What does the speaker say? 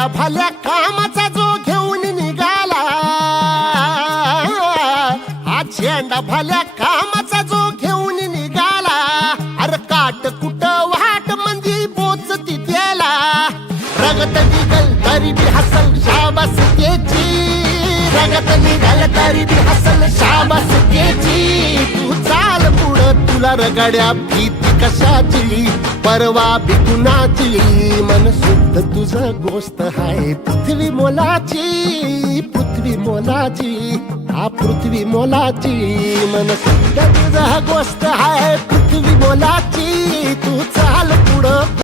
झेंडा भल्या कामाचा जो घेऊन निघाला, हा झेंडा भल्या कामाचा जो घेऊन निघाला, अरे काट कुट वाट मंदी बोचती त्याला, रगत निघल तरी बी हसल शाबास त्याची, रगत निघल तरी बी हसल शाबास त्याची. तू चाल पुढं तुला रगड्या भीती कशाची, परवा भी कुणाची, मन शुद्ध तुझं गोष्ट हाय पृथ्वी मोलाची, पृथ्वी मोलाची, हा पृथ्वी मोलाची, मन शुद्ध तुझं गोष्ट हाय पृथ्वी मोलाची. तू चाल पुढं